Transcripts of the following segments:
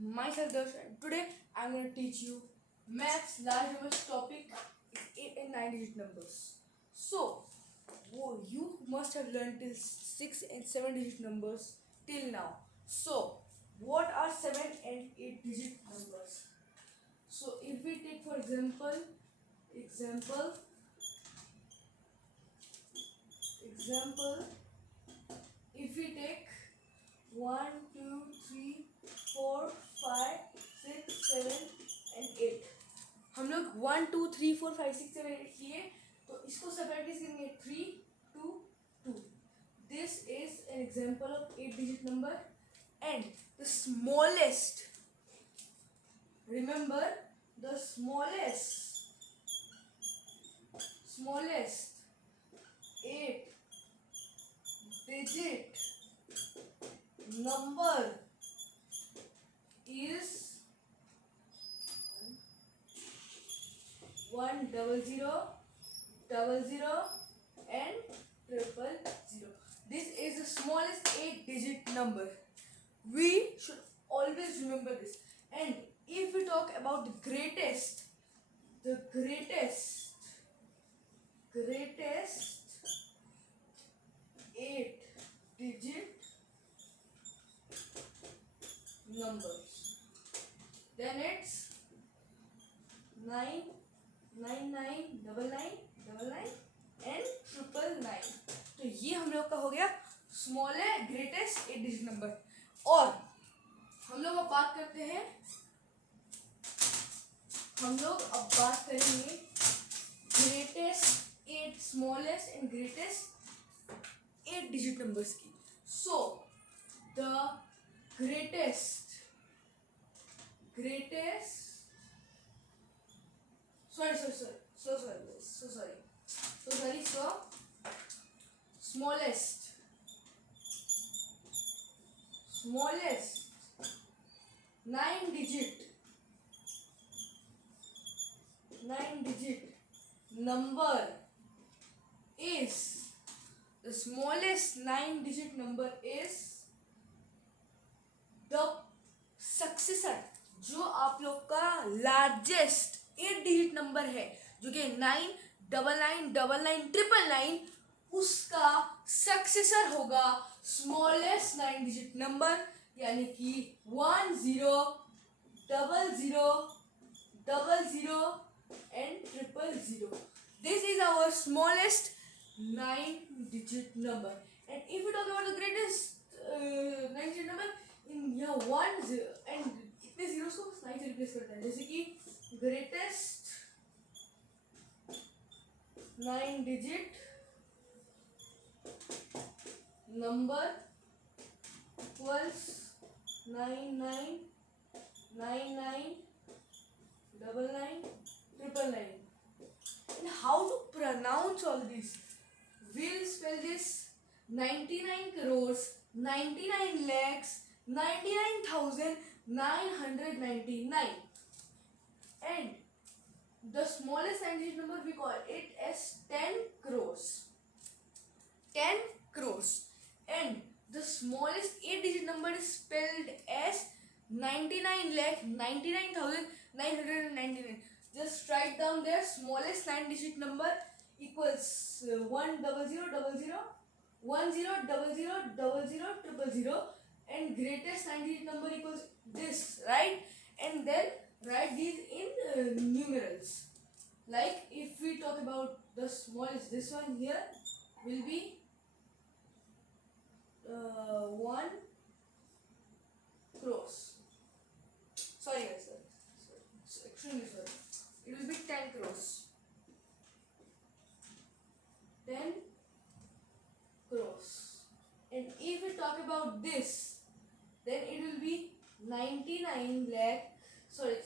myself Darsh, and today I'm going to teach you maths large numbers topic is 8 and 9 digit numbers. So, you must have learned till 6 and 7 digit numbers till now. So, what are 7 and 8 digit numbers? So, if we take for example, if we take 1, 2, 3, 4, 5, 6, 7 and 8, हम लोग 1, 2, 3, 4, 5, 6, 7, 8 किए, तो इसको separate कैसे करेंगे? 3, 2, 2. This is an example of 8 digit number, and the smallest, remember, the smallest 8 digit number is 10000 and 000. This is the smallest 8 digit number. We should always remember this. And if we talk about the greatest 8 digit numbers, then it's 9, 9999 and 999. तो ये हम लोग का हो गया smallest greatest 8 digit number. और हम लोग अब बात करेंगे greatest 8 smallest and greatest 8 digit numbers की. So the greatest sorry so smallest 9 digit number is, the smallest 9 digit number is the successor, जो आप लोग का लार्जेस्ट 8 डिजिट नंबर है, जो कि 9999999 उसका सक्सेसर होगा स्मॉलेस्ट 9 डिजिट नंबर, यानी कि 100000 and 000. This is our smallest 9 digit number. And if we talk about the greatest 9 digit number, in यहाँ 1 0 and इतने zeros को 9 से रिप्लेस करता है, जैसे कि greatest 9 digit number equals 99999999. And how to pronounce all this? We'll spell this 99 crores 99 lakhs 99,999. And the smallest 9 digit number, we call it as 10 crores. 10 crores. And the smallest 8 digit number is spelled as 99 lakh 99,999. Just write down there, smallest 9 digit number equals 10000 10000000, and greatest 9 digit number equals this, right? And then write these in numerals. Like if we talk about the smallest, this one here will be 1 crores. Sorry guys, extremely sorry. It will be 10 crores. 10 crores. And if we talk about this, then it will be 99 lakh. Sorry,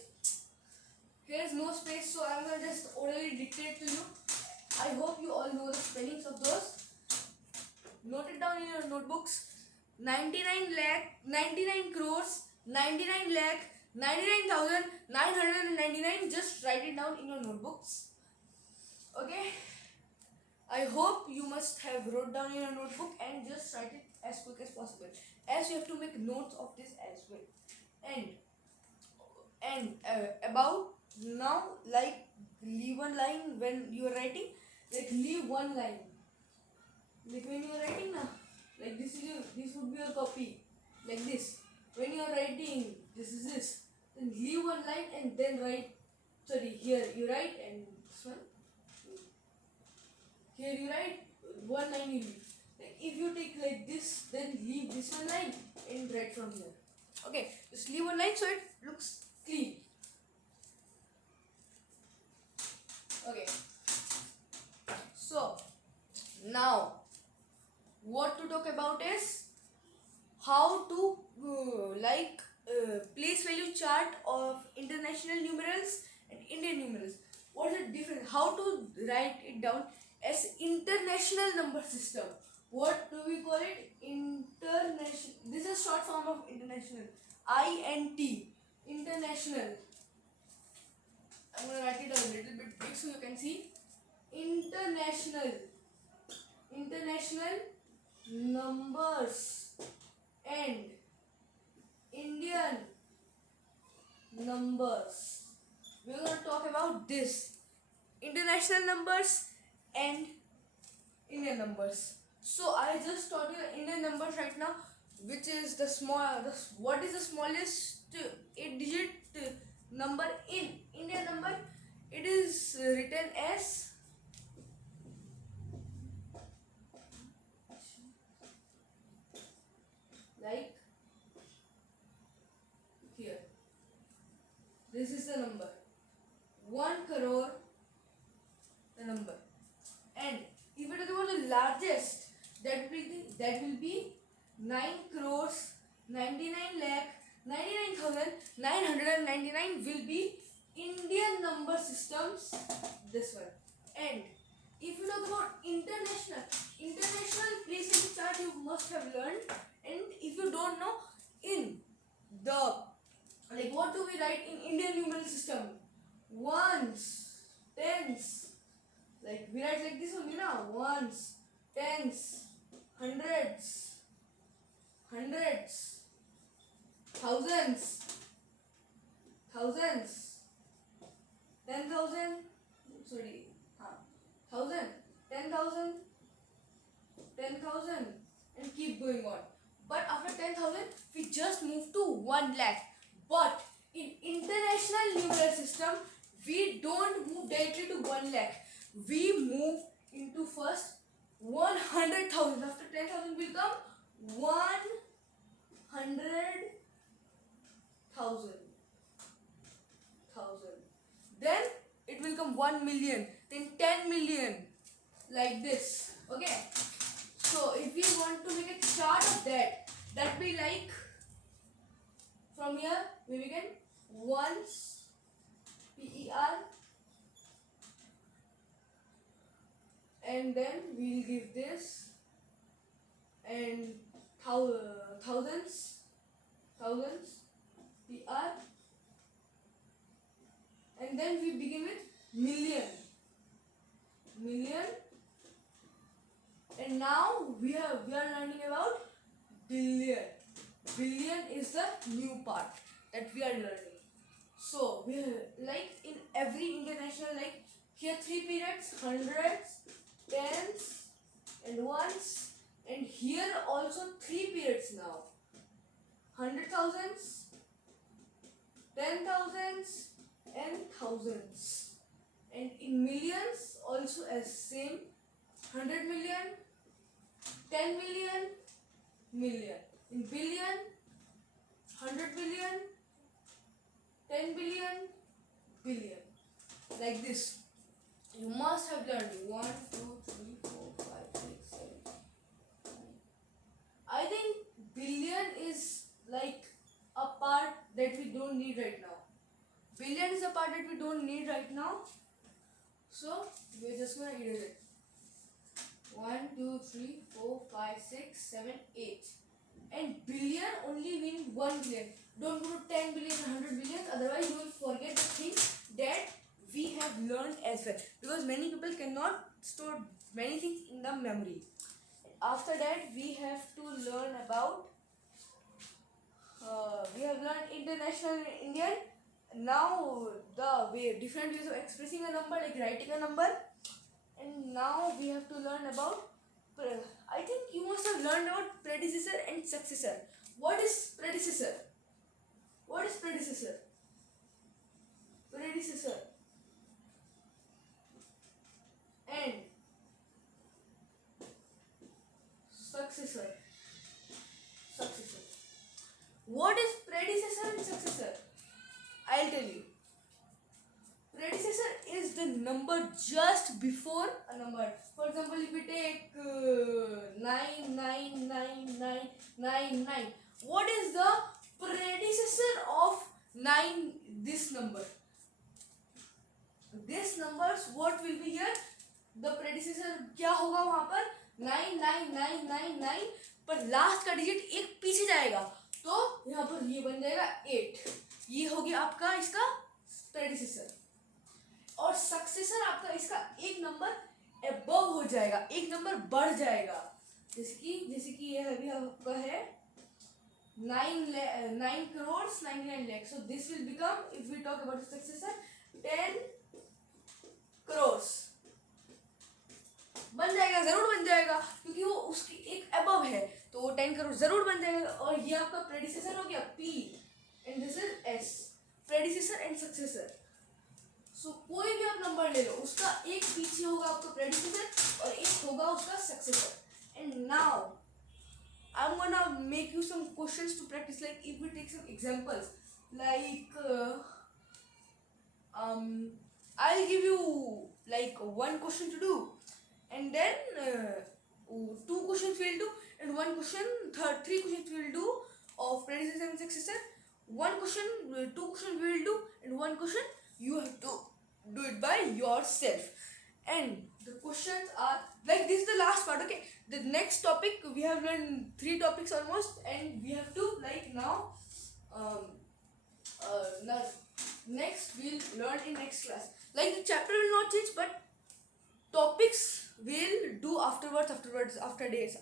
here's no space, so I'm gonna just orally dictate to you. I hope you all know the spellings of those. Note it down in your notebooks. 99 crores 99 lakh 99,999. Just write it down in your notebooks. Okay, I hope you must have wrote down in your notebook, and just write it as quick as possible, as you have to make notes of this as well. And And about now, like leave one line when you are writing. Like leave one line. Like when you are writing now, like this would be your copy. Like this. When you are writing, this is this. Then leave one line and then write. Sorry, here you write and this one. Here you write one line you leave. Like if you take like this, then leave this one line and write from here. Okay, just leave one line so it looks clean. Okay. So now what to talk about is how to place value chart of international numerals and Indian numerals. What is the difference? How to write it down as international number system. What do we call it? International. This is short form of international. INT. International. I'm gonna write it a little bit big so you can see. International. International numbers and Indian numbers. We're going to talk about this international numbers and Indian numbers. So I just taught you Indian numbers right now, which is what is the smallest 8-digit number in Indian number. It is written as like here. This is the number 1 crore, the number. And if it is about the largest, that will be 9 crores 99 lakh 99,999 will be Indian number systems. This one. And if you talk about international placement chart, you must have learned. And if you don't know, in the like what do we write in Indian numeral system? Ones, tens. Like we write like this only now. Ones, tens, hundreds, thousands, 10,000. Sorry, 1,000, 10,000, 10,000, and keep going on. But after 10,000, we just move to 1 lakh. But in international numeral system, we don't move directly to 1 lakh. We move into first 100,000. After 10,000 will come 100,000. Then it will come 1 million. Then 10 million. Like this. Okay. So if we want to make a chart of that be like from here we begin ones, PER, and then we'll give this, and thousands, PR, and then we begin with million, and now we are learning about billion. Billion is the new part that we are learning. So we like in every international, like here 3 periods, hundreds, tens, and ones, and here also 3 periods now. 100,000s, 10,000s, and thousands. And in millions also as same, 100 million, 10 million, million. In billion, 100 billion, 10 billion, billion. Like this. You must have learned 1, 2, 3, 4, 5, 6, 7, 8. I think billion is like a part that we don't need right now. Billion is a part that we don't need right now. So we're just gonna erase it. 1, 2, 3, 4, 5, 6, 7, 8. And billion only means 1 billion. Don't go to 10 billion, 100 billion. Otherwise, you will forget the thing that we have learned as well. Because many people cannot store many things in the memory. After that, we have to learn about. We have learned international and Indian. now the different ways of expressing a number, like writing a number. And now we have to learn about, I think you must have learned about predecessor and successor. What is predecessor? What is predecessor? Predecessor and successor. Successor. What is predecessor and successor? I'll tell you. Predecessor is the number just before a number. For example, if we take 9999999, what is the predecessor of 9? This number. This numbers, what will be here? The predecessor क्या होगा वहां पर? 99999 पर last का digit एक पीछे जाएगा, तो यहाँ पर ये बन जाएगा 8. ये हो गया आपका इसका प्रेडिसेसर. और सक्सेसर आपका इसका एक नंबर अबव हो जाएगा, एक नंबर बढ़ जाएगा. जैसे कि ये अभी आपका है 9 crores 99 lakhs. So this will become, if we talk about the successor, 10 crores. बन जाएगा, जरूर बन जाएगा, क्योंकि वो उसकी एक अबव है, तो वो 10 करोड़ जरूर बन जाएगा. और ये आपका प्रेडिसेसर हो गया P and this is S. Predecessor and successor. So कोई भी आप नंबर ले लो, उसका एक पीछे होगा आपका प्रेडिसेसर और एक होगा उसका successor. And now I'm gonna make you some questions to practice. Like if we take some examples, like I'll give you like one question to do, and then 2 questions we'll do, and one question, 3 questions we'll do of predecessor and successor. One question, 2 questions we'll do, and one question you have to do it by yourself. And the questions are like this is the last part. Okay, the next topic, we have learned 3 topics almost, and we have to like now now next we'll learn in next class. Like the chapter will not change, but topics will do afterwards after days.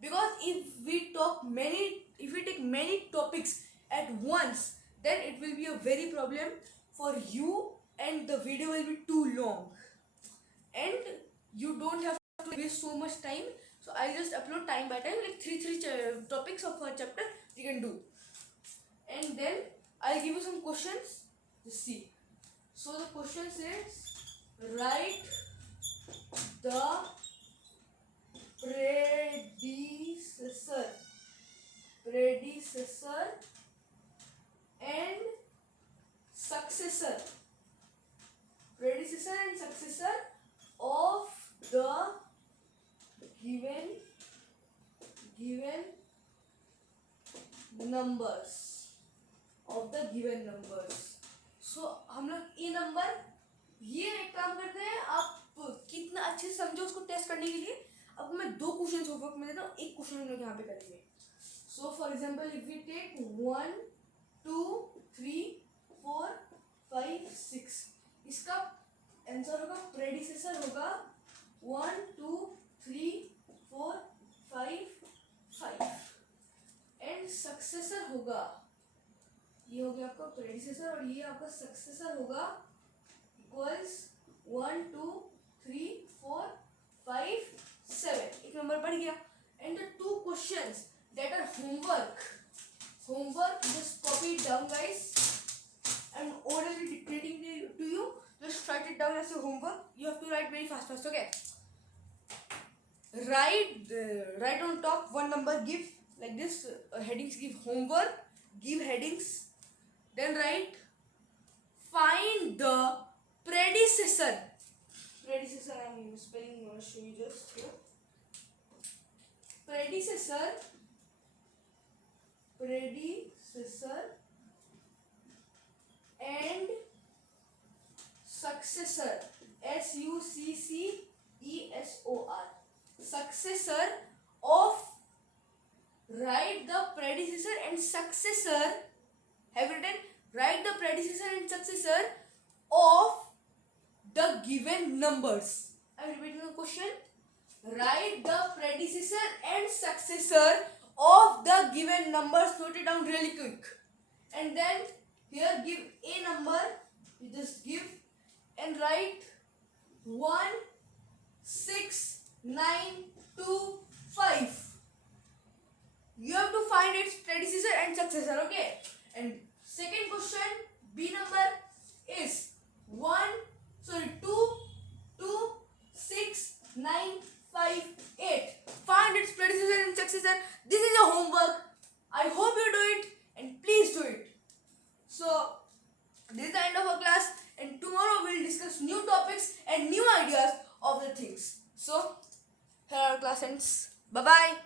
Because if we take many topics at once, then it will be a very problem for you, and the video will be too long, and you don't have to waste so much time. So I'll just upload time by time, like three topics of a chapter you can do, and then I'll give you some questions. Just see. So the question says, write the predecessor and successor. Predecessor and successor of the given numbers. So हम लोग ये number, ये एक काम करते हैं, आप कितना अच्छे से समझो उसको टेस्ट करने के लिए. अब मैं 2 क्वेश्चन होमवर्क में देता हूँ, एक क्वेश्चन हम लोग यहाँ पे करेंगे. So for example if we take 1 2 3 4 5 6, इसका आंसर होगा, प्रेडिसेसर होगा 1 2 3 4 5 5, एंड सक्सेसर होगा, ये हो गया आपका प्रेडिसेसर और ये आपका सक्सेसर होगा इक्वल्स 1 2 3 4 5 7. एक नंबर बढ़ गया. And the 2 questions that are homework, just copy it down guys. I'm already dictating to you, just write it down as your homework. You have to write very fast, okay? Write on top one number, give like this, headings, give homework, give headings, then write find the predecessor. I'm spelling, I'm going to show you just here. Predecessor and successor, successor, successor of, write the predecessor and successor, have you written? Write the predecessor and successor of the given numbers. I am repeating the question. Write the predecessor and successor of the given numbers. Note it down really quick. And then here give a number, you just give and write 1, 6, 9, 2, 5. You have to find its predecessor and successor, okay? And second question, B number is 2, 6, 9, 5, 8. Find its predecessor and successor. This is your homework. I hope you do it and please do it. So, this is the end of our class and tomorrow we'll discuss new topics and new ideas of the things. So, here our class ends. Bye-bye.